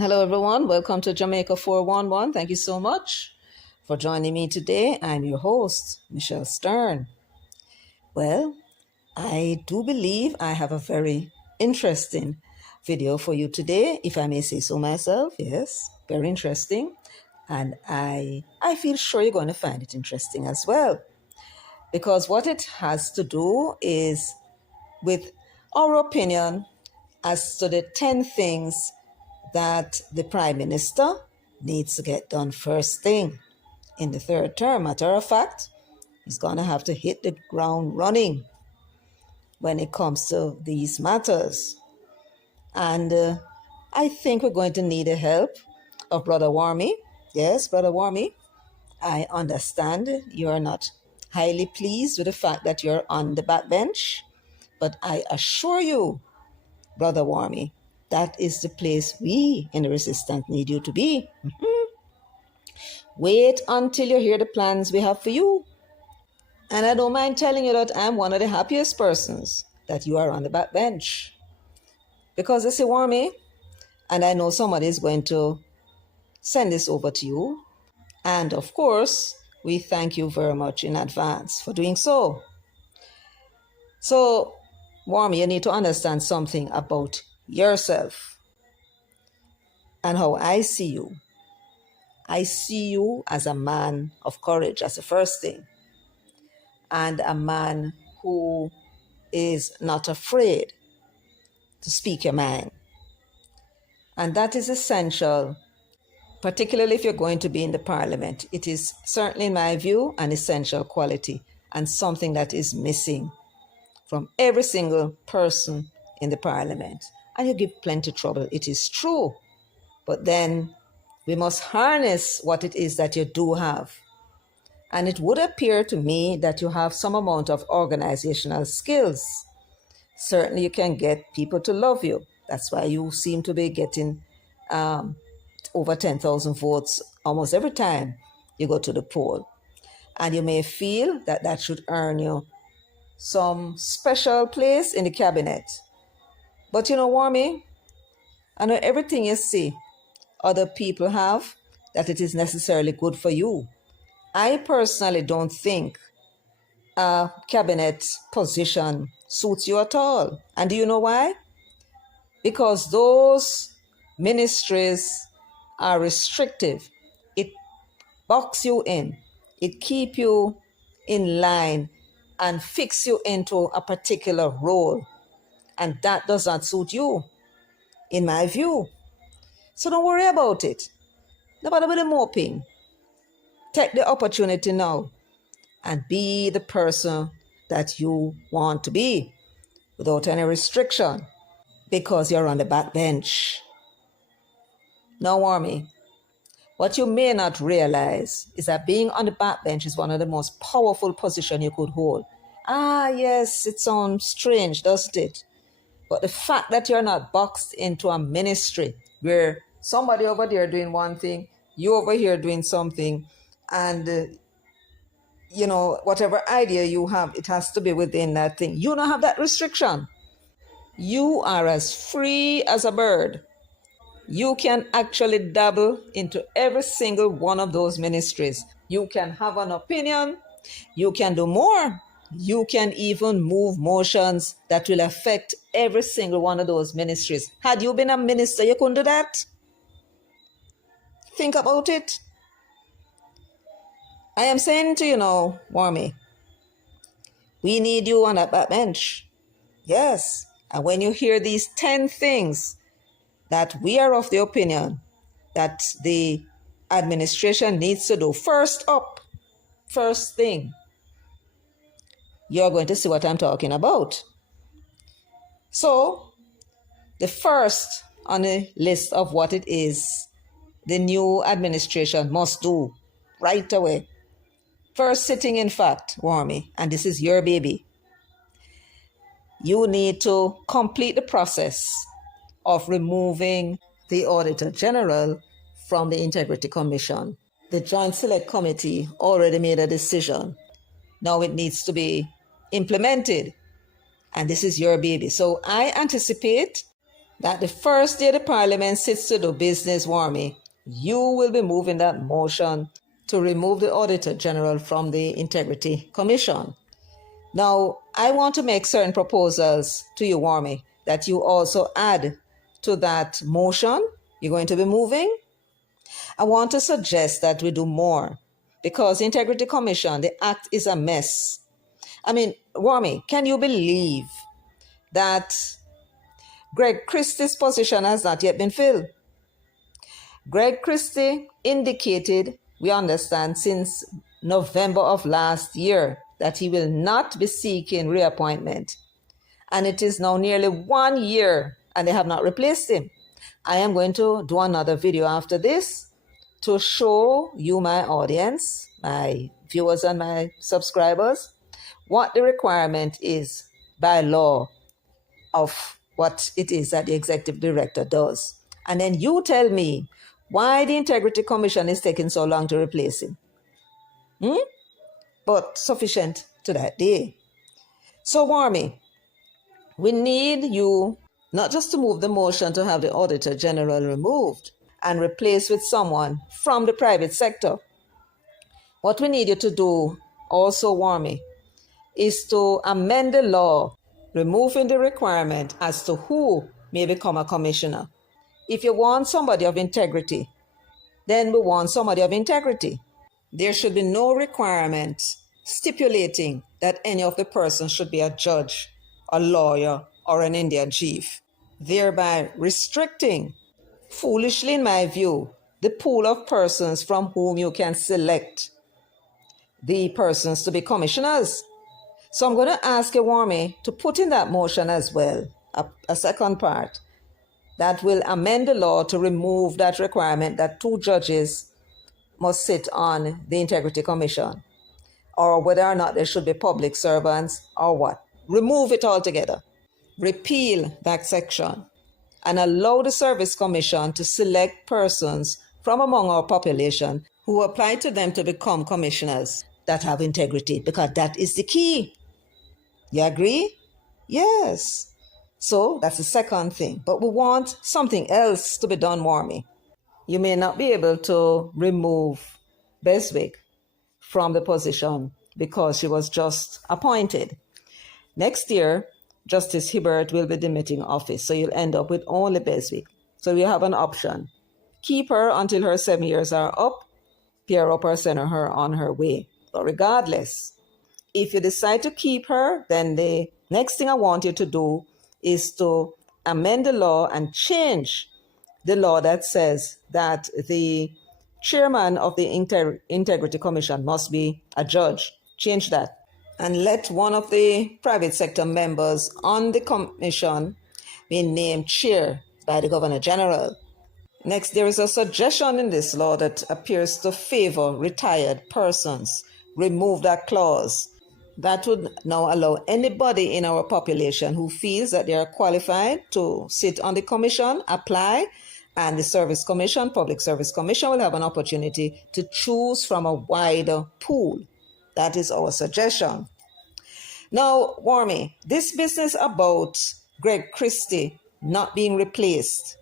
Hello, everyone. Welcome to Jamaica 411. Thank you so much for joining me today. I'm your host, Michelle Stern. Well, I do believe I have a very interesting video for you today, if I may say so myself. Yes, very interesting. And I feel sure you're going to find it interesting as well. Because what it has to do is with our opinion as to the 10 things that the Prime Minister needs to get done first thing in the third term. Matter of fact, he's going to have to hit the ground running when it comes to these matters. And I think we're going to need the help of Brother Warmy. Yes, Brother Warmy, I understand you're not highly pleased with the fact that you're on the backbench, but I assure you, Brother Warmy, that is the place we in the resistance need you to be. Wait until you hear the plans we have for you. And I don't mind telling you that I'm one of the happiest persons that you are on the back bench. Because they say, Warmy, and I know somebody is going to send this over to you. And of course, we thank you very much in advance for doing so. So, Warmy, you need to understand something about yourself and how I see you. I see you as a man of courage, as the first thing, and a man who is not afraid to speak your mind. And that is essential, particularly if you're going to be in the parliament. It is certainly, in my view, an essential quality and something that is missing from every single person in the parliament. And you give plenty of trouble, it is true. But then we must harness what it is that you do have. And it would appear to me that you have some amount of organizational skills. Certainly you can get people to love you. That's why you seem to be getting over 10,000 votes almost every time you go to the poll. And you may feel that that should earn you some special place in the cabinet. But you know, Warmy, I know everything you see other people have, that it is necessarily good for you. I personally don't think a cabinet position suits you at all. And do you know why? Because those ministries are restrictive. It box you in. It keep you in line and fix you into a particular role. And that does not suit you, in my view. So don't worry about it. Nobody will be moping. Take the opportunity now and be the person that you want to be without any restriction because you're on the back bench. Now, Warmy, what you may not realize is that being on the back bench is one of the most powerful positions you could hold. Yes, it sounds strange, doesn't it? But the fact that you're not boxed into a ministry where somebody over there doing one thing, you over here doing something, and whatever idea you have, it has to be within that thing. You don't have that restriction. You are as free as a bird. You can actually dabble into every single one of those ministries. You can have an opinion. You can do more. You can even move motions that will affect every single one of those ministries. Had you been a minister, you couldn't do that. Think about it. I am saying to you now, Warmy, we need you on that backbench. Yes. And when you hear these 10 things that we are of the opinion that the administration needs to do, first thing, you're going to see what I'm talking about. So, the first on the list of what it is the new administration must do right away. First sitting, in fact, Warmy, and this is your baby. You need to complete the process of removing the Auditor General from the Integrity Commission. The Joint Select Committee already made a decision. Now it needs to be implemented. And this is your baby. So I anticipate that the first day the Parliament sits to do business, Warmy, you will be moving that motion to remove the Auditor General from the Integrity Commission. Now, I want to make certain proposals to you, Warmy, that you also add to that motion you're going to be moving. I want to suggest that we do more because the Integrity Commission, the act is a mess. I mean, Warmy, can you believe that Greg Christie's position has not yet been filled? Greg Christie indicated, we understand, since November of last year that he will not be seeking reappointment. And it is now nearly 1 year and they have not replaced him. I am going to do another video after this to show you, my audience, my viewers and my subscribers, what the requirement is by law of what it is that the executive director does. And then you tell me why the Integrity Commission is taking so long to replace him. But sufficient to that day. So, Warmy, we need you not just to move the motion to have the Auditor General removed and replaced with someone from the private sector. What we need you to do also, Warmy, is to amend the law, removing the requirement as to who may become a commissioner. If you want somebody of integrity, then we want somebody of integrity. There should be no requirement stipulating that any of the persons should be a judge, a lawyer, or an Indian chief, thereby restricting, foolishly in my view, the pool of persons from whom you can select the persons to be commissioners. So I'm going to ask you, Warmy, to put in that motion as well, a second part, that will amend the law to remove that requirement that 2 judges must sit on the Integrity Commission, or whether or not there should be public servants or what. Remove it altogether. Repeal that section and allow the Service Commission to select persons from among our population who apply to them to become commissioners that have integrity, because that is the key. You agree? Yes. So that's the second thing. But we want something else to be done, Warmy. You may not be able to remove Beswick from the position because she was just appointed. Next year, Justice Hibbert will be demitting office, so you'll end up with only Beswick. So we have an option. Keep her until her 7 years are up, pair up or send her on her way. But regardless, if you decide to keep her, then the next thing I want you to do is to amend the law and change the law that says that the chairman of the Integrity Commission must be a judge. Change that. And let one of the private sector members on the commission be named chair by the Governor General. Next, there is a suggestion in this law that appears to favor retired persons. Remove that clause. That would now allow anybody in our population who feels that they are qualified to sit on the commission, apply, and the Service Commission, Public Service Commission, will have an opportunity to choose from a wider pool. That is our suggestion. Now, Warmy, this business about Greg Christie not being replaced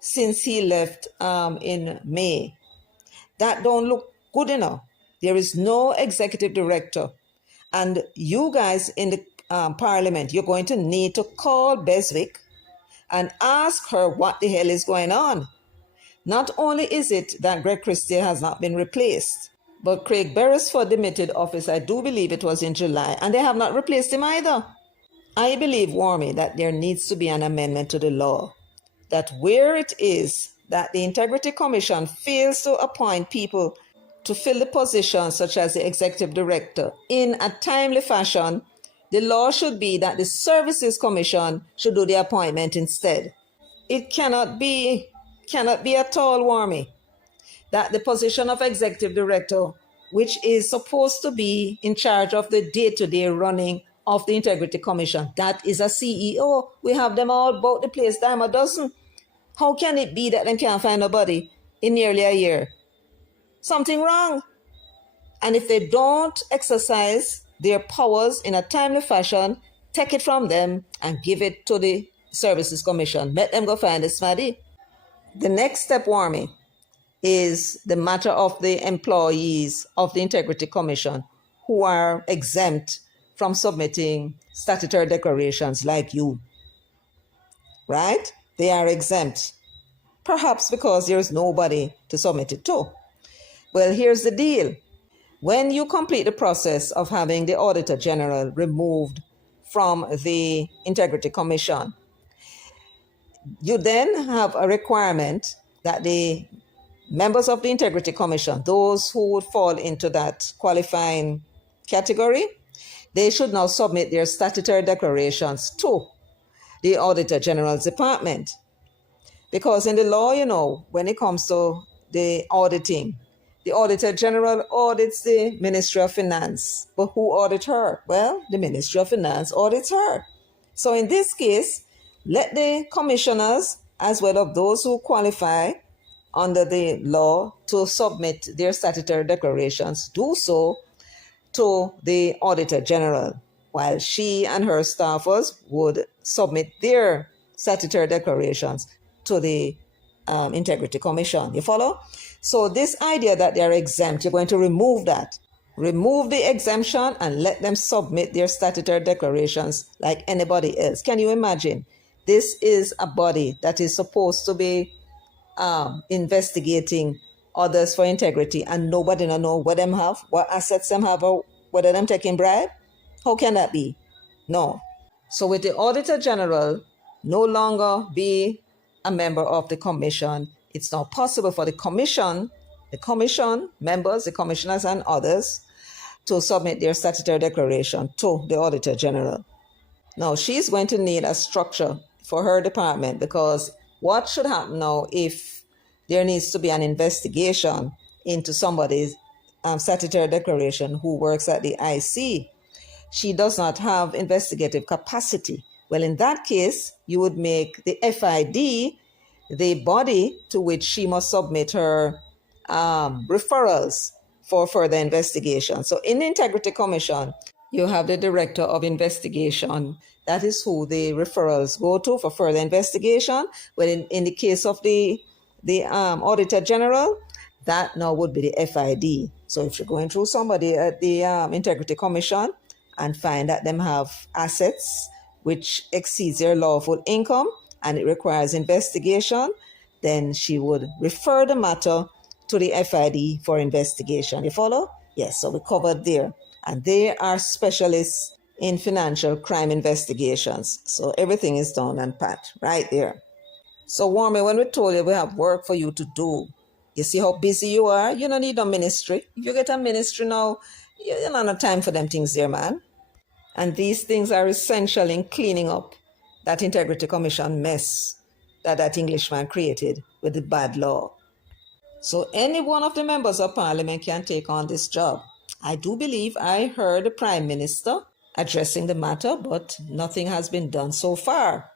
since he left in May, that don't look good enough. There is no executive director. And you guys in the Parliament, you're going to need to call Beswick and ask her what the hell is going on. Not only is it that Greg Christie has not been replaced, but Craig Beresford demitted office, I do believe it was in July, and they have not replaced him either. I believe, Warmy, that there needs to be an amendment to the law, that where it is that the Integrity Commission fails to appoint people to fill the positions such as the executive director in a timely fashion, the law should be that the Services Commission should do the appointment instead. It cannot be at all, Warmy, that the position of executive director, which is supposed to be in charge of the day-to-day running of the Integrity Commission, that is a CEO. We have them all about the place, dime a dozen. How can it be that they can't find nobody in nearly a year? Something wrong. And if they don't exercise their powers in a timely fashion, take it from them and give it to the Services Commission. Let them go find the smaddy. The next step, Warmy, is the matter of the employees of the Integrity Commission who are exempt from submitting statutory declarations like you, right? They are exempt, perhaps because there's nobody to submit it to. Well, here's the deal. When you complete the process of having the Auditor General removed from the Integrity Commission, you then have a requirement that the members of the Integrity Commission, those who would fall into that qualifying category, they should now submit their statutory declarations to the Auditor General's Department. Because in the law, when it comes to the auditing, the Auditor General audits the Ministry of Finance. But who audits her? Well, the Ministry of Finance audits her. So in this case, let the commissioners, as well as those who qualify under the law to submit their statutory declarations, do so to the Auditor General, while she and her staffers would submit their statutory declarations to the Integrity Commission. You follow? So this idea that they're exempt, you're going to remove that. Remove the exemption and let them submit their statutory declarations like anybody else. Can you imagine? This is a body that is supposed to be investigating others for integrity, and nobody know what them have, what assets them have, or whether them taking bribe. How can that be? No. So with the Auditor General no longer be a member of the commission, it's now possible for the commission members, the commissioners and others, to submit their statutory declaration to the Auditor General. Now, she's going to need a structure for her department, because what should happen now if there needs to be an investigation into somebody's statutory declaration who works at the IC? She does not have investigative capacity. Well, in that case, you would make the FID the body to which she must submit her referrals for further investigation. So in the Integrity Commission, you have the Director of Investigation. That is who the referrals go to for further investigation. Well, in the case of the Auditor General, that now would be the FID. So if you're going through somebody at the Integrity Commission and find that them have assets which exceeds their lawful income and it requires investigation, then she would refer the matter to the FID for investigation. You follow? Yes, so we covered there. And they are specialists in financial crime investigations. So everything is done and pat right there. So Warmy, when we told you we have work for you to do, you see how busy you are? You don't need a ministry. If you get a ministry now, you don't have time for them things there, man. And these things are essential in cleaning up that Integrity Commission mess that Englishman created with the bad law. So any one of the members of Parliament can take on this job. I do believe I heard the Prime Minister addressing the matter, but nothing has been done so far.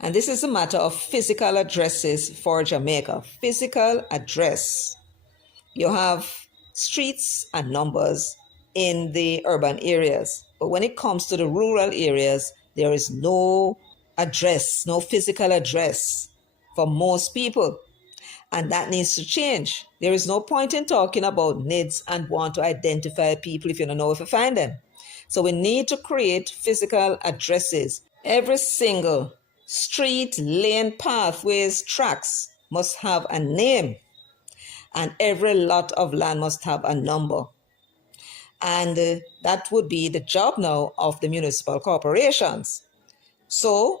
And this is a matter of physical addresses for Jamaica. Physical address. You have streets and numbers in the urban areas. But when it comes to the rural areas, there is no address, no physical address for most people. And that needs to change. There is no point in talking about needs and want to identify people if you don't know where to find them. So we need to create physical addresses. Every single street, lane, pathways, tracks must have a name. And every lot of land must have a number. And that would be the job now of the municipal corporations. So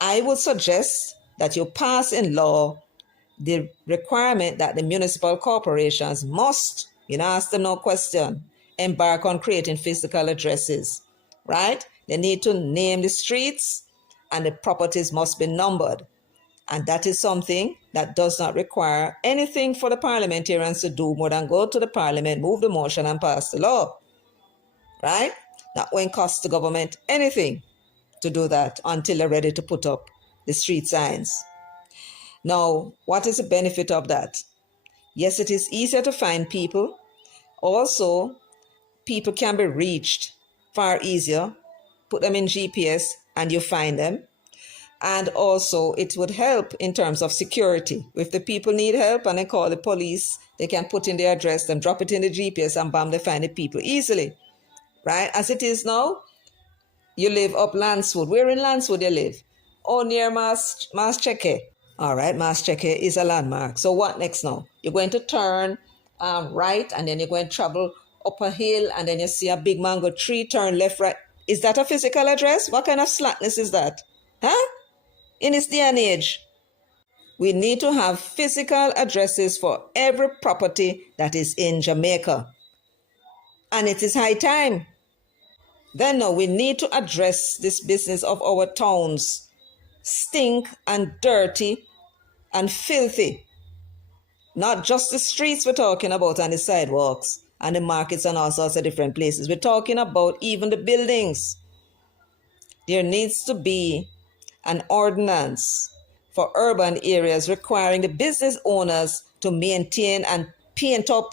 I would suggest that you pass in law the requirement that the municipal corporations must, ask them no question, embark on creating physical addresses, right? They need to name the streets and the properties must be numbered. And that is something that does not require anything for the parliamentarians to do more than go to the parliament, move the motion and pass the law, right? Not going to cost the government anything to do that until they're ready to put up the street signs. Now, what is the benefit of that? Yes, it is easier to find people. Also, people can be reached far easier. Put them in GPS and you find them. And also it would help in terms of security. If the people need help and they call the police, they can put in their address and drop it in the GPS and bam, they find the people easily, right? As it is now, you live up Lancewood. Where in Lancewood you live? Oh, near Mass Cheke. All right, Mass Cheke is a landmark. So what next now? You're going to turn right, and then you're going to travel up a hill, and then you see a big mango tree, turn left, right. Is that a physical address? What kind of slackness is that? Huh? In this day and age, we need to have physical addresses for every property that is in Jamaica. And it is high time. Then no, we need to address this business of our towns stink and dirty and filthy. Not just the streets we're talking about and the sidewalks and the markets and all sorts of different places. We're talking about even the buildings. There needs to be an ordinance for urban areas requiring the business owners to maintain and paint up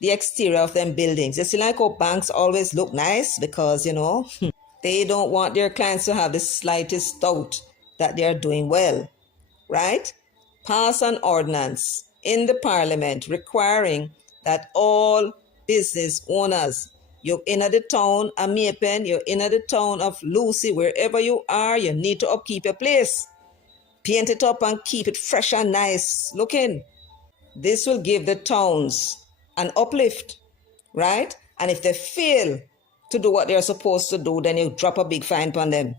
the exterior of them buildings. You see, like how banks always look nice because, they don't want their clients to have the slightest doubt that they're doing well, right? Pass an ordinance in the parliament requiring that all business owners, you're in the town of Maypen, you're in the town of Lucy, wherever you are, you need to upkeep your place. Paint it up and keep it fresh and nice looking. This will give the towns an uplift, right? And if they fail to do what they're supposed to do, then you drop a big fine on them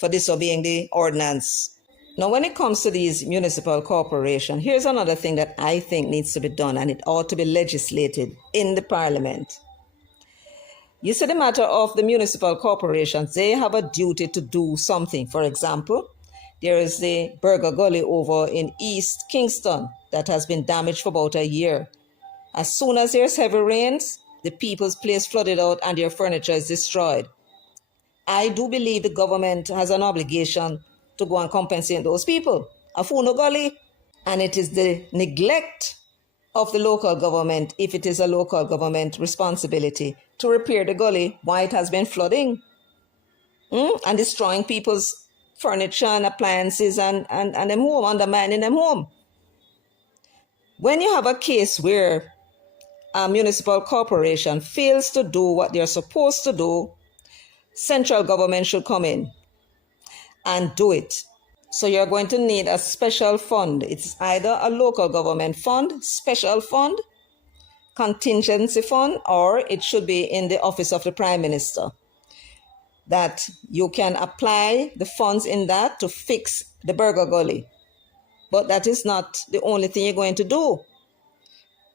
for disobeying the ordinance. Now, when it comes to these municipal corporations, here's another thing that I think needs to be done, and it ought to be legislated in the parliament. You see, the matter of the municipal corporations, they have a duty to do something. For example, there is the Burger Gully over in East Kingston that has been damaged for about a year. As soon as there's heavy rains, the people's place flooded out and their furniture is destroyed. I do believe the government has an obligation to go and compensate those people. Afuno Gully. And it is the neglect of the local government, if it is a local government responsibility, to repair the gully while it has been flooding and destroying people's furniture and appliances and them home, undermining them home. When you have a case where a municipal corporation fails to do what they're supposed to do, central government should come in and do it. So you're going to need a special fund. It's either a local government fund, special fund, contingency fund, or it should be in the office of the Prime Minister, that you can apply the funds in that to fix the Burger Gully. But that is not the only thing you're going to do.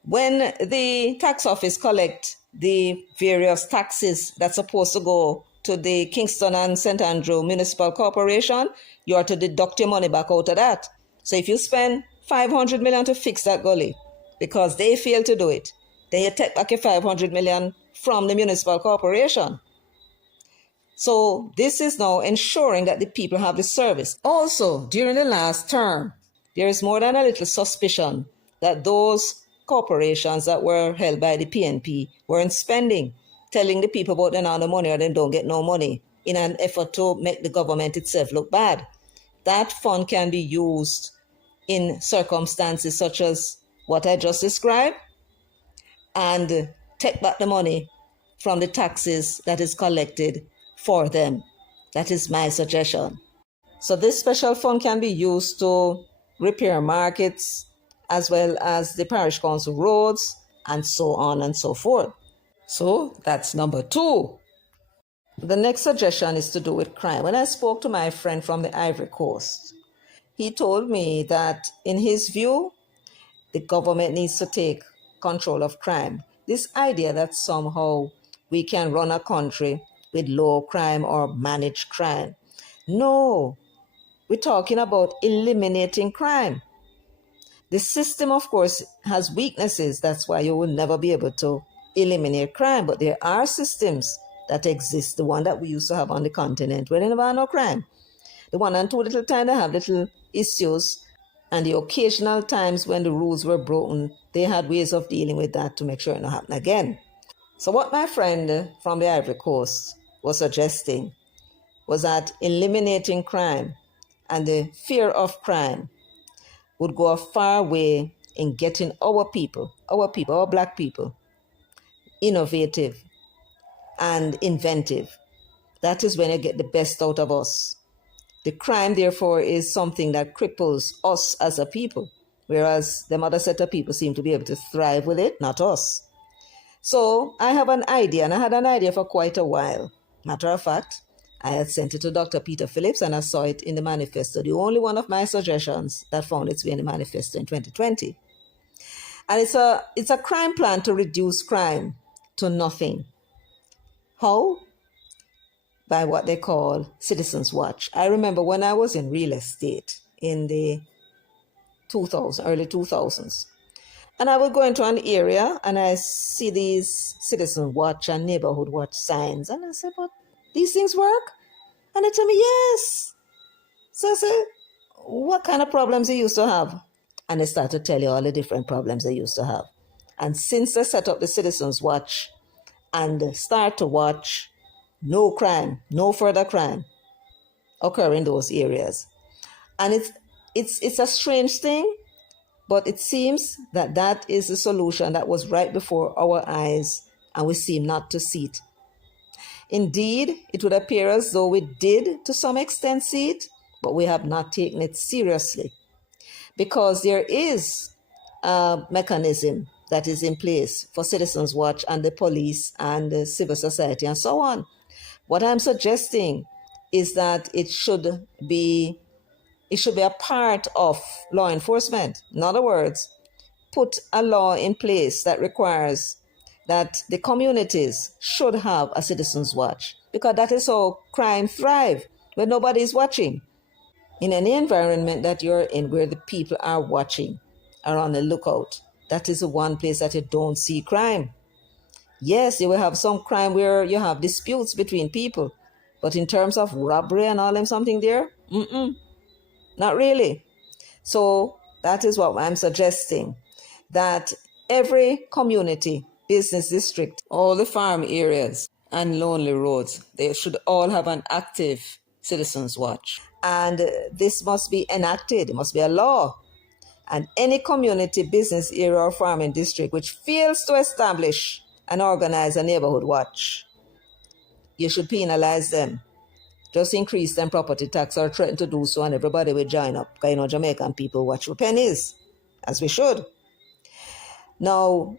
When the tax office collect the various taxes that's supposed to go to the Kingston and St. Andrew Municipal Corporation, you are to deduct your money back out of that. So if you spend 500 million to fix that gully because they failed to do it, then you take back your 500 million from the municipal corporation. So this is now ensuring that the people have the service. Also, during the last term, there is more than a little suspicion that those corporations that were held by the PNP weren't spending, telling the people about them the money or they don't get no money in an effort to make the government itself look bad. That fund can be used in circumstances such as what I just described and take back the money from the taxes that is collected for them. That is my suggestion. So this special fund can be used to repair markets as well as the parish council roads and so on and so forth. So that's number 2. The next suggestion is to do with crime. When I spoke to my friend from the Ivory Coast, he told me that in his view, the government needs to take control of crime. This idea that somehow we can run a country with low crime or manage crime. No, we're talking about eliminating crime. The system, of course, has weaknesses. That's why you will never be able to eliminate crime. But there are systems that exist. The one that we used to have on the continent where there never had no crime. The 1 and 2 little time they have little issues. And the occasional times when the rules were broken, they had ways of dealing with that to make sure it not happen again. So what my friend from the Ivory Coast was suggesting was that eliminating crime and the fear of crime would go a far way in getting our black people, innovative and inventive. That is when you get the best out of us. The crime, therefore, is something that cripples us as a people, whereas the other set of people seem to be able to thrive with it, not us. So I have an idea, and I had an idea for quite a while. Matter of fact, I had sent it to Dr. Peter Phillips, and I saw it in the manifesto, the only one of my suggestions that found its way in the manifesto in 2020. And it's a crime plan to reduce crime to nothing. How? By what they call Citizens Watch. I remember when I was in real estate in the early 2000s, and I would go into an area and I see these Citizen Watch and Neighborhood Watch signs, and I said, but these things work? And they tell me, yes. So I said, what kind of problems they used to have? And they start to tell you all the different problems they used to have. And since they set up the Citizens Watch and start to watch, no crime, no further crime occur in those areas. And it's a strange thing, but it seems that that is the solution that was right before our eyes, and we seem not to see it. Indeed, it would appear as though we did to some extent see it, but we have not taken it seriously, because there is a mechanism that is in place for Citizens Watch and the police and the civil society and so on. What I'm suggesting is that it should be a part of law enforcement. In other words, put a law in place that requires that the communities should have a Citizens Watch, because that is how crime thrives, when nobody is watching. In any environment that you're in where the people are watching, are on the lookout, that is the one place that you don't see crime. Yes, you will have some crime where you have disputes between people, but in terms of robbery and all them something there, not really. So that is what I'm suggesting, that every community, business district, all the farm areas and lonely roads, they should all have an active Citizens Watch. And this must be enacted. It must be a law. And any community, business area or farming district which fails to establish and organize a neighborhood watch, you should penalize them. Just increase them property tax or threaten to do so, and everybody will join up. Because Jamaican people watch for pennies, as we should. Now,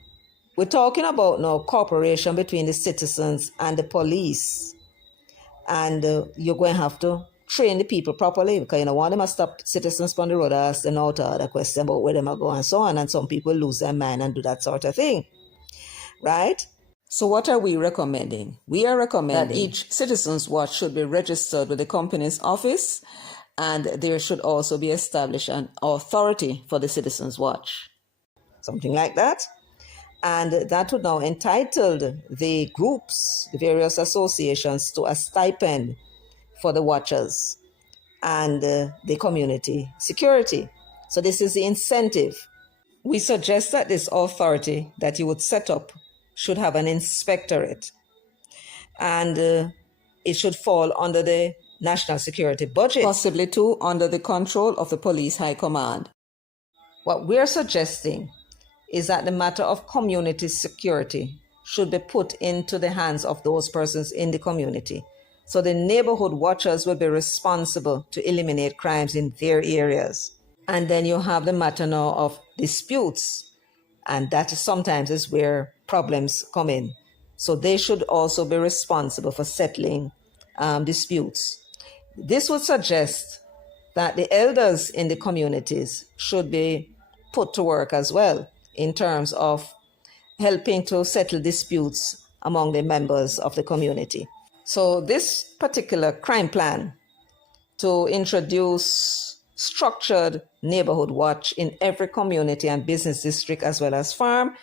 we're talking about now cooperation between the citizens and the police. And you're going to have to train the people properly, because you don't want them to stop citizens on the road and ask them out other questions about where they might go and so on. And some people lose their mind and do that sort of thing. Right? So what are we recommending? We are recommending that each Citizens Watch should be registered with the company's office, and there should also be established an authority for the Citizens Watch. Something like that. And that would now entitle the groups, the various associations, to a stipend for the watchers and the community security. So this is the incentive. We suggest that this authority that you would set up should have an inspectorate, and it should fall under the national security budget, possibly too under the control of the police high command. What we're suggesting is that the matter of community security should be put into the hands of those persons in the community. So the neighborhood watchers will be responsible to eliminate crimes in their areas. And then you have the matter now of disputes, and that sometimes is where problems come in. So they should also be responsible for settling disputes. This would suggest that the elders in the communities should be put to work as well in terms of helping to settle disputes among the members of the community. So this particular crime plan to introduce structured neighborhood watch in every community and business district as well as farm,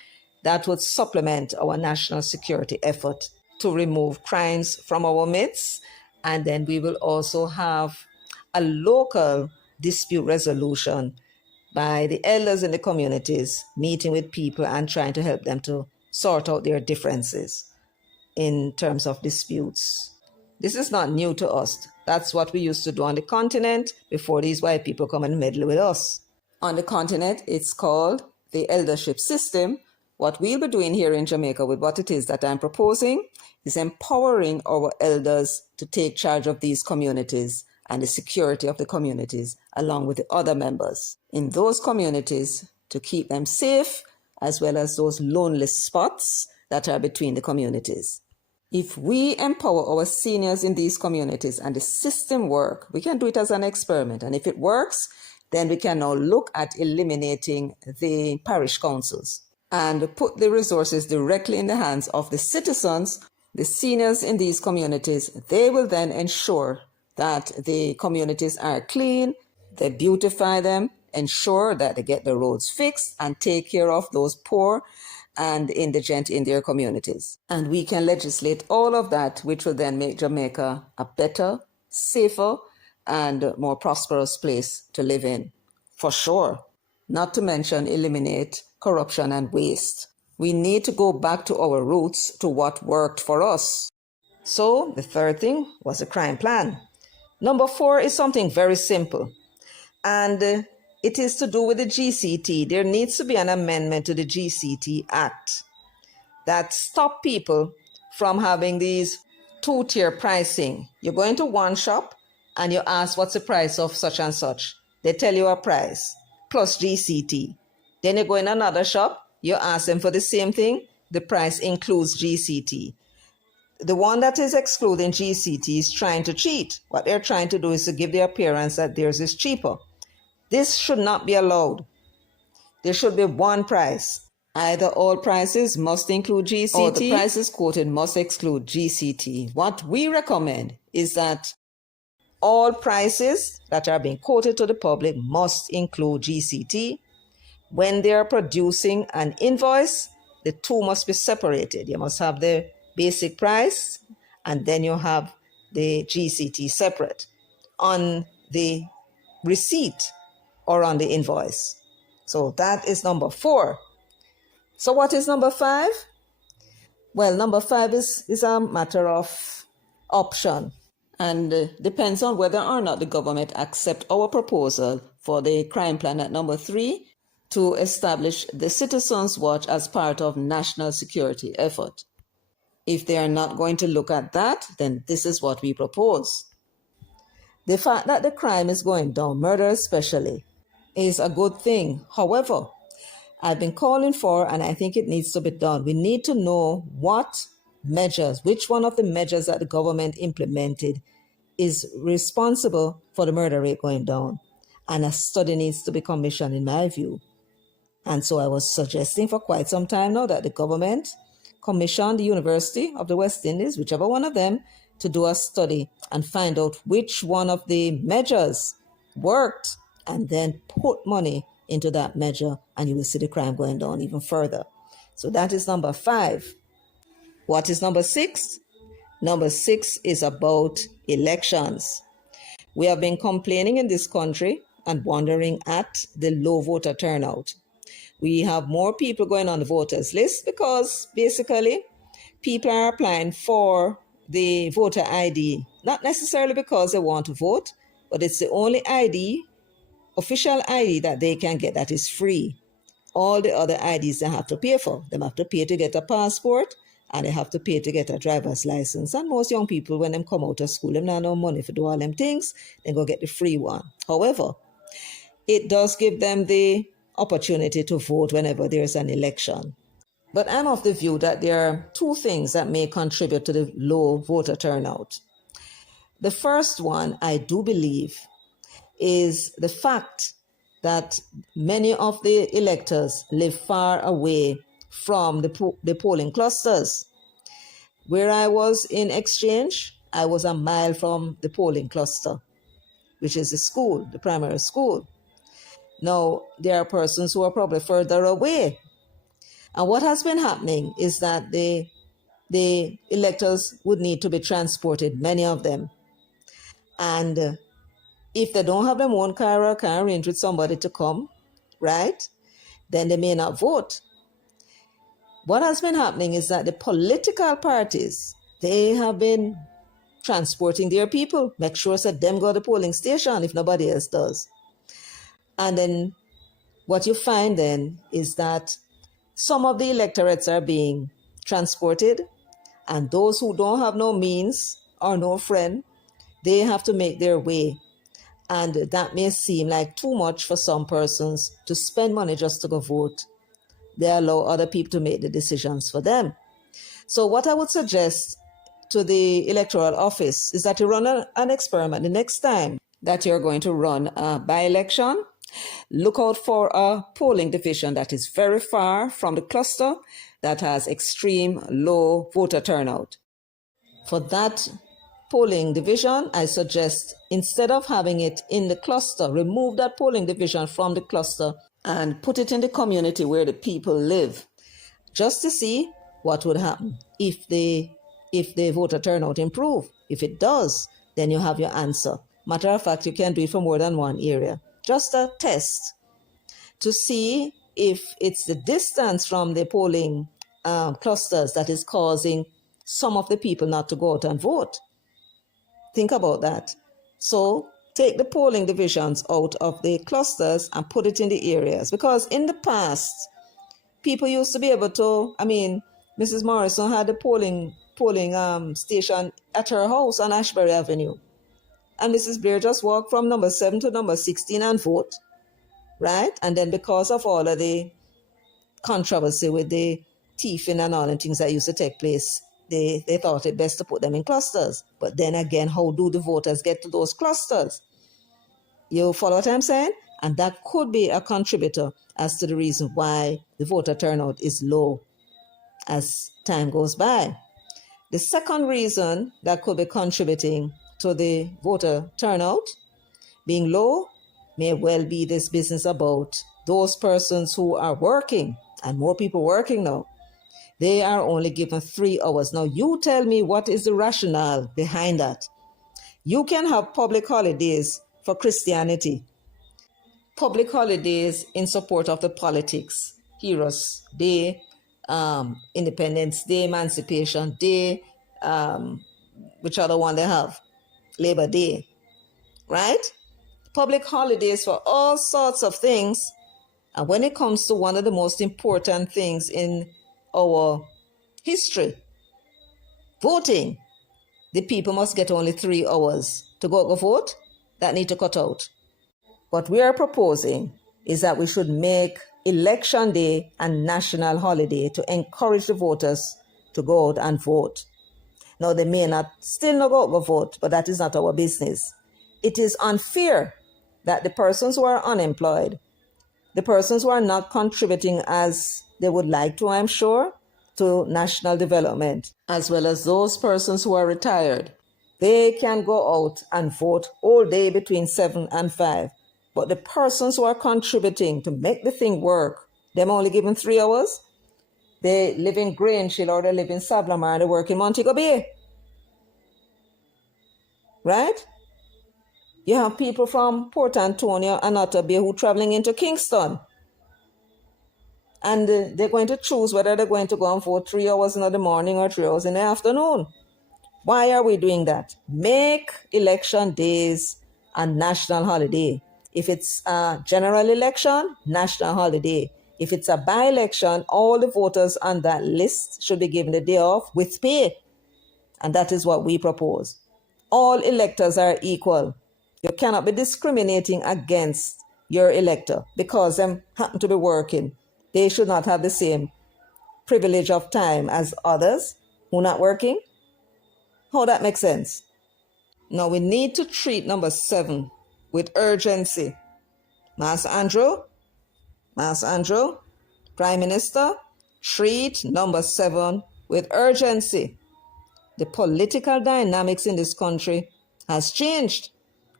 that would supplement our national security effort to remove crimes from our midst. And then we will also have a local dispute resolution by the elders in the communities, meeting with people and trying to help them to sort out their differences in terms of disputes. This is not new to us. That's what we used to do on the continent before these white people come and meddle with us. On the continent, it's called the eldership system. What we'll be doing here in Jamaica with what it is that I'm proposing is empowering our elders to take charge of these communities and the security of the communities along with the other members in those communities to keep them safe, as well as those lonely spots that are between the communities. If we empower our seniors in these communities and the system work, we can do it as an experiment. And if it works, then we can now look at eliminating the parish councils and put the resources directly in the hands of the citizens, the seniors in these communities. They will then ensure that the communities are clean, they beautify them, ensure that they get the roads fixed and take care of those poor and indigent in their communities. And we can legislate all of that, which will then make Jamaica a better, safer, and more prosperous place to live in, for sure. Not to mention eliminate corruption and waste. We need to go back to our roots, to what worked for us. So the third thing was a crime plan. Number 4 is something very simple, and it is to do with the GCT. There needs to be an amendment to the GCT Act that stop people from having these two-tier pricing. You go into one shop and you ask what's the price of such and such. They tell you a price plus GCT. Then you go in another shop, you ask them for the same thing, the price includes GCT. The one that is excluding GCT is trying to cheat. What they're trying to do is to give the appearance that theirs is cheaper. This should not be allowed. There should be one price. Either all prices must include GCT or the prices quoted must exclude GCT. What we recommend is that all prices that are being quoted to the public must include GCT. When they are producing an invoice, the two must be separated. You must have the basic price and then you have the GCT separate on the receipt or on the invoice. So that is number 4. So what is number 5? Well, number 5 is a matter of option and depends on whether or not the government accept our proposal for the crime plan at number 3 to establish the Citizens Watch as part of national security effort. If they are not going to look at that, then this is what we propose. The fact that the crime is going down, murder especially, is a good thing. However, I've been calling for, and I think it needs to be done, we need to know what measures, which one of the measures that the government implemented is responsible for the murder rate going down. And a study needs to be commissioned, in my view. And so I was suggesting for quite some time now that the government commission the University of the West Indies, whichever one of them, to do a study and find out which one of the measures worked and then put money into that measure, and you will see the crime going down even further. So that is number 5. What is number 6? Number 6 is about elections. We have been complaining in this country and wondering at the low voter turnout. We have more people going on the voters list because basically people are applying for the voter ID, not necessarily because they want to vote, but it's the only ID, official ID that they can get that is free. All the other IDs they have to pay for. They have to pay to get a passport and they have to pay to get a driver's license. And most young people, when they come out of school, they don't have no money to do all them things, they go get the free one. However, it does give them the opportunity to vote whenever there's an election. But I'm of the view that there are 2 things that may contribute to the low voter turnout. The first one, I do believe, is the fact that many of the electors live far away from the polling clusters. Where I was in exchange, I was a mile from the polling cluster, which is the school, the primary school. Now, there are persons who are probably further away. And what has been happening is that the electors would need to be transported, many of them. And if they don't have their own car or can arrange with somebody to come, right, then they may not vote. What has been happening is that the political parties, they have been transporting their people. Make sure that them go to the polling station if nobody else does. And then what you find then is that some of the electorates are being transported, and those who don't have no means or no friend, they have to make their way. And that may seem like too much for some persons to spend money just to go vote. They allow other people to make the decisions for them. So what I would suggest to the electoral office is that you run an experiment the next time that you're going to run a by-election. Look out for a polling division that is very far from the cluster, that has extreme low voter turnout. For that polling division, I suggest instead of having it in the cluster, remove that polling division from the cluster and put it in the community where the people live, just to see what would happen if the voter turnout improve. If it does, then you have your answer. Matter of fact, you can do it for more than one area. Just a test to see if it's the distance from the polling clusters that is causing some of the people not to go out and vote. Think about that. So take the polling divisions out of the clusters and put it in the areas. Because in the past, people used to be able to, Mrs. Morrison had a polling station at her house on Ashbury Avenue. And Mrs. Blair just walked from number 7 to number 16 and vote, right? And then because of all of the controversy with the thieving and all the things that used to take place, they thought it best to put them in clusters. But then again, how do the voters get to those clusters? You follow what I'm saying? And that could be a contributor as to the reason why the voter turnout is low as time goes by. The second reason that could be contributing to the voter turnout being low may well be this business about those persons who are working, and more people working now. They are only given 3 hours. Now, you tell me what is the rationale behind that. You can have public holidays for Christianity, public holidays in support of the politics, Heroes Day, Independence Day, Emancipation Day, which other one they have? Labor Day, right? Public holidays for all sorts of things. And when it comes to one of the most important things in our history, voting, the people must get only 3 hours to go vote. That need to cut out. What we are proposing is that we should make Election Day a national holiday to encourage the voters to go out and vote. Now, they may not still not go vote, but that is not our business. It is unfair that the persons who are unemployed, the persons who are not contributing as they would like to, I'm sure, to national development, as well as those persons who are retired, they can go out and vote all day between 7 and 5. But the persons who are contributing to make the thing work, them only given 3 hours. They live in Grangehill or they live in Sablamar and they work in Montego Bay. Right? You have people from Port Antonio and Otter Bay who are traveling into Kingston. And they're going to choose whether they're going to go and vote 3 hours in the morning or 3 hours in the afternoon. Why are we doing that? Make election days a national holiday. If it's a general election, national holiday. If it's a by-election, all the voters on that list should be given a day off with pay. And that is what we propose. All electors are equal. You cannot be discriminating against your elector because they happen to be working. They should not have the same privilege of time as others who are not working. How that makes sense? Now we need to treat number 7 with urgency. Master Andrew, Prime Minister, treat number 7 with urgency. The political dynamics in this country has changed.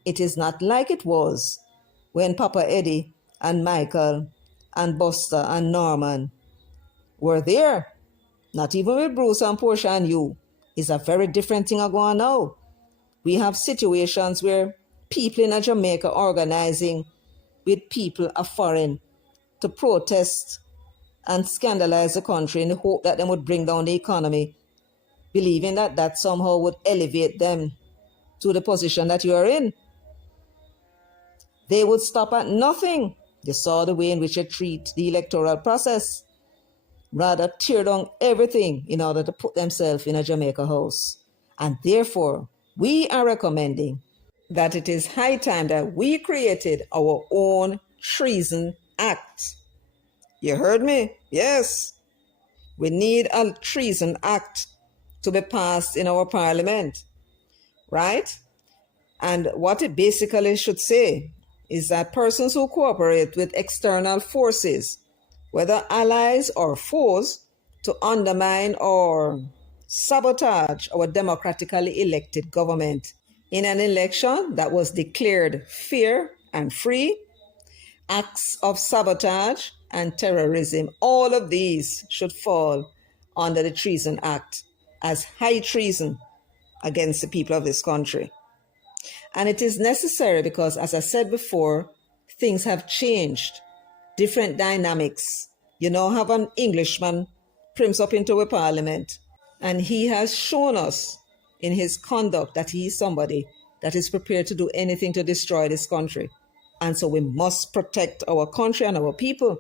It is not like it was when Papa Eddie and Michael and Buster and Norman were there. Not even with Bruce and Portia and you. It's a very different thing going on now. We have situations where people in Jamaica organizing with people of foreign to protest and scandalize the country in the hope that they would bring down the economy, believing that that somehow would elevate them to the position that you are in. They would stop at nothing. You saw the way in which they treat the electoral process. Rather tear down everything in order to put themselves in a Jamaica house. And therefore, we are recommending that it is high time that we created our own Treason Act. You heard me? Yes. We need a Treason Act to be passed in our parliament, right? And what it basically should say is that persons who cooperate with external forces, whether allies or foes, to undermine or sabotage our democratically elected government in an election that was declared fair and free, acts of sabotage and terrorism, all of these should fall under the Treason Act as high treason against the people of this country. And it is necessary because, as I said before, things have changed, different dynamics. You now have an Englishman prims up into a parliament, and he has shown us in his conduct that he is somebody that is prepared to do anything to destroy this country. And so we must protect our country and our people.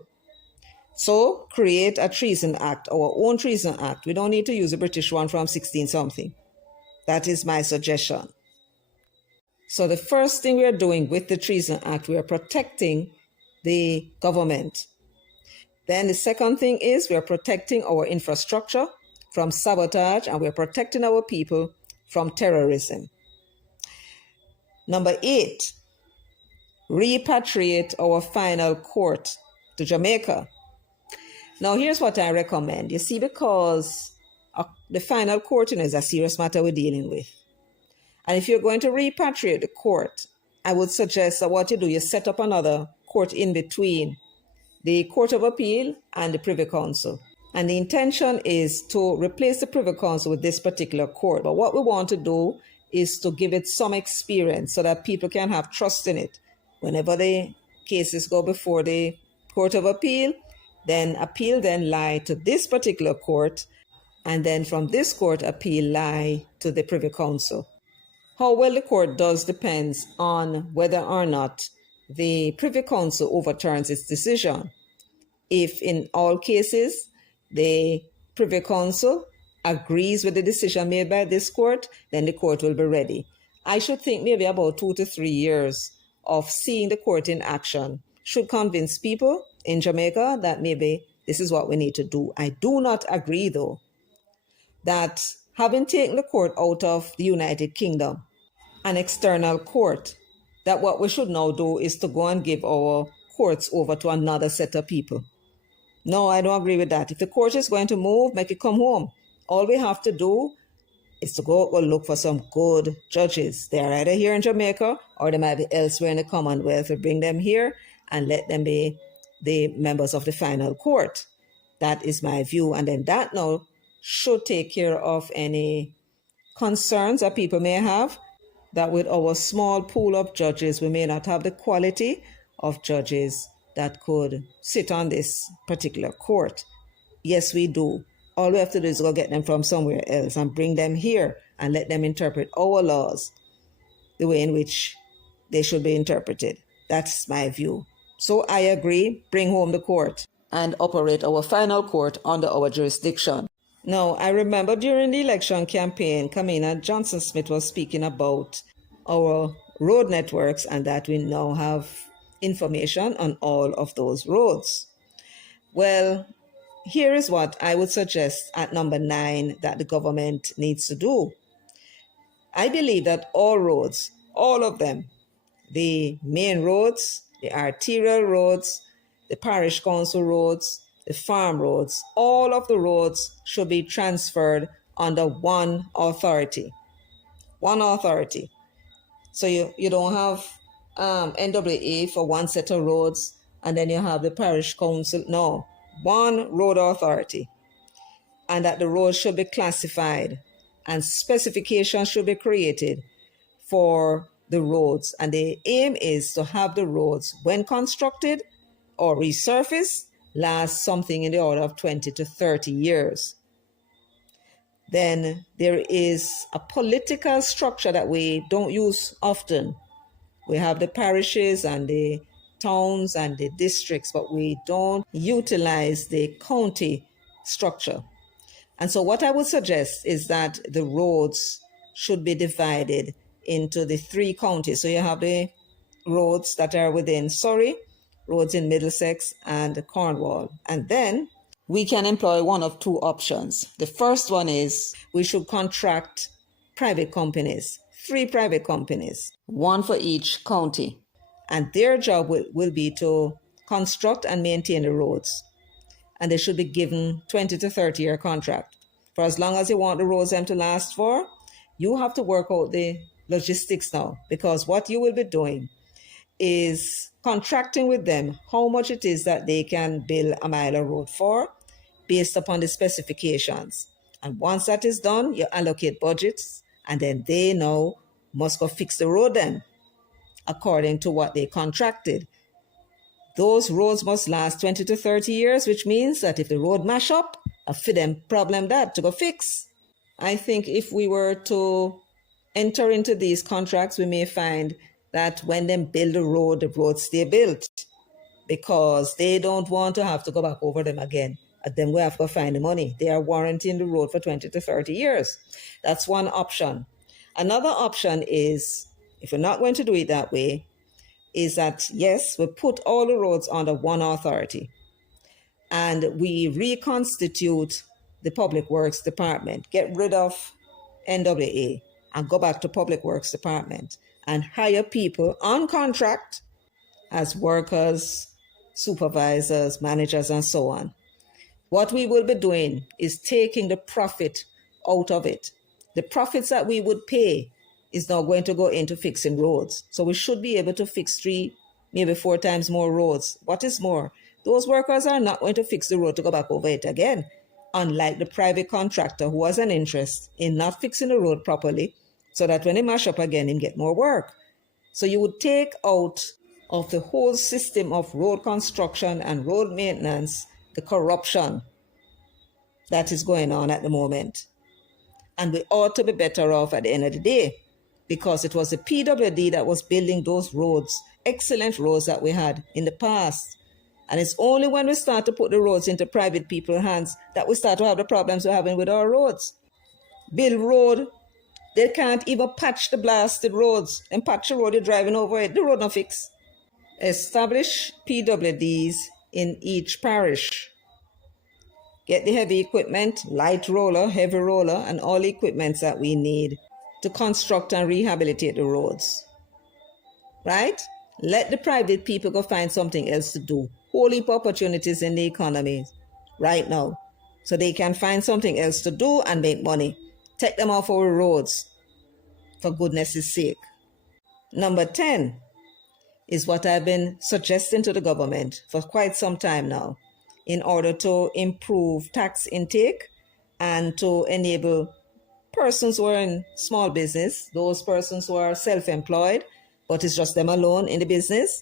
So create a Treason Act, our own Treason Act. We don't need to use a British one from 16-something. That is my suggestion. So the first thing we are doing with the Treason Act, we are protecting the government. Then the second thing is we are protecting our infrastructure from sabotage, and we are protecting our people from terrorism. Number 8, repatriate our final court to Jamaica. Now, here's what I recommend. You see, because the final court is a serious matter we're dealing with. And if you're going to repatriate the court, I would suggest that what you do, you set up another court in between the Court of Appeal and the Privy Council. And the intention is to replace the Privy Council with this particular court. But what we want to do is to give it some experience so that people can have trust in it. Whenever the cases go before the Court of Appeal then lie to this particular court, and then from this court, appeal lie to the Privy Council. How well the court does depends on whether or not the Privy Council overturns its decision. If in all cases the Privy Council agrees with the decision made by this court, then the court will be ready. I should think maybe about 2 to 3 years of seeing the court in action should convince people in Jamaica that maybe this is what we need to do. I do not agree, though, that having taken the court out of the United Kingdom, an external court, that what we should now do is to go and give our courts over to another set of people. No, I don't agree with that. If the court is going to move, make it come home. All we have to do is to go look for some good judges. They are either here in Jamaica or they might be elsewhere in the Commonwealth. We bring them here and let them be the members of the final court. That is my view. And then that now should take care of any concerns that people may have, that with our small pool of judges, we may not have the quality of judges that could sit on this particular court. Yes, we do. All we have to do is go get them from somewhere else and bring them here and let them interpret our laws the way in which they should be interpreted. That's my view. So I agree, bring home the court and operate our final court under our jurisdiction. Now, I remember during the election campaign, Kamina Johnson-Smith was speaking about our road networks and that we now have information on all of those roads. Well, here is what I would suggest at number 9 that the government needs to do. I believe that all roads, all of them, the main roads, the arterial roads, the parish council roads, the farm roads, all of the roads should be transferred under one authority. One authority. So you don't have NWA for one set of roads and then you have the parish council. No, one road authority. And that the roads should be classified and specifications should be created for the roads. And the aim is to have the roads, when constructed or resurfaced, last something in the order of 20 to 30 years. Then there is a political structure that we don't use often. We have the parishes and the towns and the districts, but we don't utilize the county structure. And so what I would suggest is that the roads should be divided into the 3 counties. So you have the roads that are within Surrey, roads in Middlesex and Cornwall. And then we can employ one of 2 options. The first one is we should contract private companies, 3 private companies, 1 for each county. And their job will be to construct and maintain the roads. And they should be given 20 to 30 year contract. For as long as you want the roads them to last for, you have to work out the logistics now, because what you will be doing is contracting with them how much it is that they can build a mile of road for based upon the specifications. And once that is done, you allocate budgets, and then they now must go fix the road then according to what they contracted. Those roads must last 20 to 30 years, which means that if the road mash up, a for them problem that to go fix. I think if we were to enter into these contracts, we may find that when they build the road stay built, because they don't want to have to go back over them again. And then we have to find the money. They are warranting the road for 20 to 30 years. That's one option. Another option is, if we're not going to do it that way, is that, yes, we put all the roads under one authority and we reconstitute the Public Works Department, get rid of NWA and go back to Public Works Department and hire people on contract as workers, supervisors, managers, and so on. What we will be doing is taking the profit out of it. The profits that we would pay is now going to go into fixing roads. So we should be able to fix 3, maybe 4 times more roads. What is more, those workers are not going to fix the road to go back over it again, unlike the private contractor who has an interest in not fixing the road properly so that when they mash up again, he get more work. So you would take out of the whole system of road construction and road maintenance the corruption that is going on at the moment. And we ought to be better off at the end of the day, because it was the PWD that was building those roads, excellent roads that we had in the past. And it's only when we start to put the roads into private people's hands that we start to have the problems we're having with our roads. Build road, they can't even patch the blasted roads. And patch the road, you're driving over it, the road not fixed. Establish PWDs in each parish. Get the heavy equipment, light roller, heavy roller, and all the equipments that we need to construct and rehabilitate the roads. Right? Let the private people go find something else to do. Whole heap of opportunities in the economy right now. So they can find something else to do and make money. Take them off our roads, for goodness' sake. Number 10 is what I've been suggesting to the government for quite some time now, in order to improve tax intake and to enable persons who are in small business, those persons who are self-employed, but it's just them alone in the business,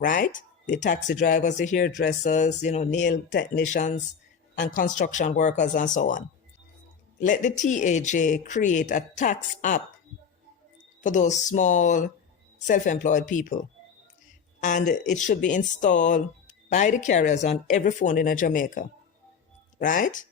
right? The taxi drivers, the hairdressers, nail technicians, and construction workers, and so on. Let the TAJ create a tax app for those small self-employed people. And it should be installed by the carriers on every phone in Jamaica, right?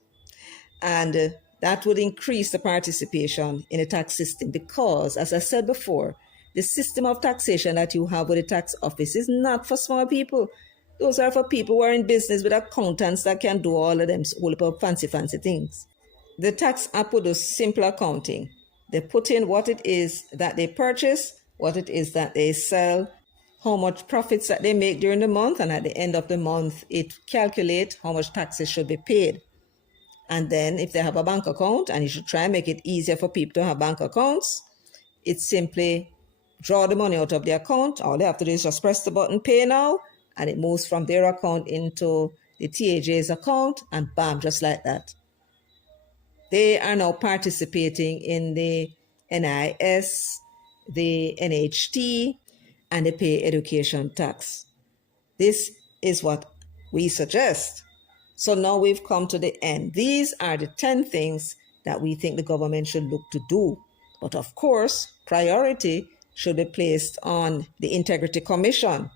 And that would increase the participation in the tax system, because, as I said before, the system of taxation that you have with the tax office is not for small people. Those are for people who are in business with accountants that can do all of them whole fancy things. The tax app would do simple accounting. They put in what it is that they purchase, what it is that they sell, how much profits that they make during the month, and at the end of the month, it calculates how much taxes should be paid. And then if they have a bank account, and you should try and make it easier for people to have bank accounts, it's simply draw the money out of the account. All they have to do is just press the button, pay now, and it moves from their account into the TAJ's account, and bam, just like that. They are now participating in the NIS, the NHT, and they pay education tax. This is what we suggest. So now we've come to the end. These are the 10 things that we think the government should look to do. But of course, priority should be placed on the Integrity Commission.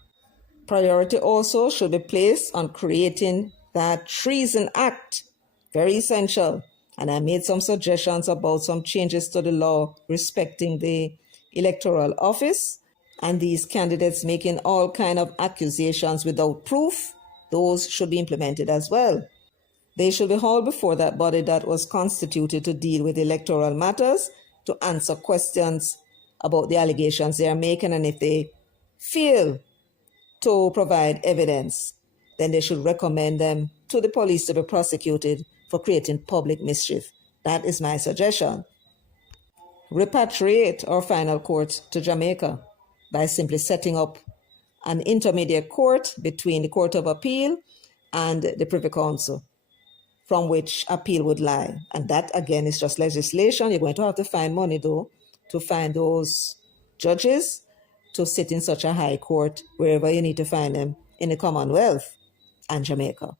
Priority also should be placed on creating that Treason Act. Very essential. And I made some suggestions about some changes to the law respecting the electoral office, and these candidates making all kind of accusations without proof. Those should be implemented as well. They should be hauled before that body that was constituted to deal with electoral matters, to answer questions about the allegations they are making, and if they fail to provide evidence, then they should recommend them to the police to be prosecuted for creating public mischief. That is my suggestion. Repatriate our final court to Jamaica by simply setting up an intermediate court between the Court of Appeal and the Privy Council, from which appeal would lie. And that, again, is just legislation. You're going to have to find money, though, to find those judges to sit in such a high court, wherever you need to find them in the Commonwealth and Jamaica.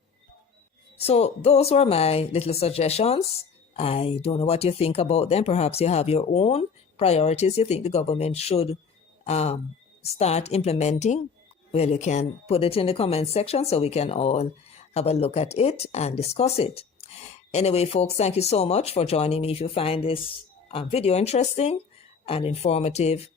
So those were my little suggestions. I don't know what you think about them. Perhaps you have your own priorities you think the government should start implementing. Well, you can put it in the comment section so we can all have a look at it and discuss it. Anyway, folks, thank you so much for joining me. If you find this video interesting and informative,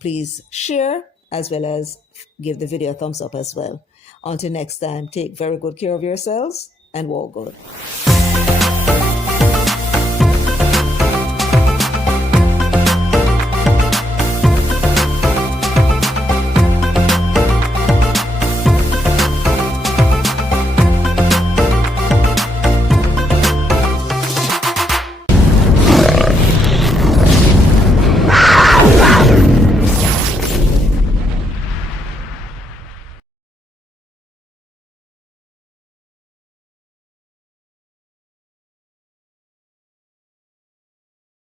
please share as well as give the video a thumbs up as well. Until next time, take very good care of yourselves and walk good.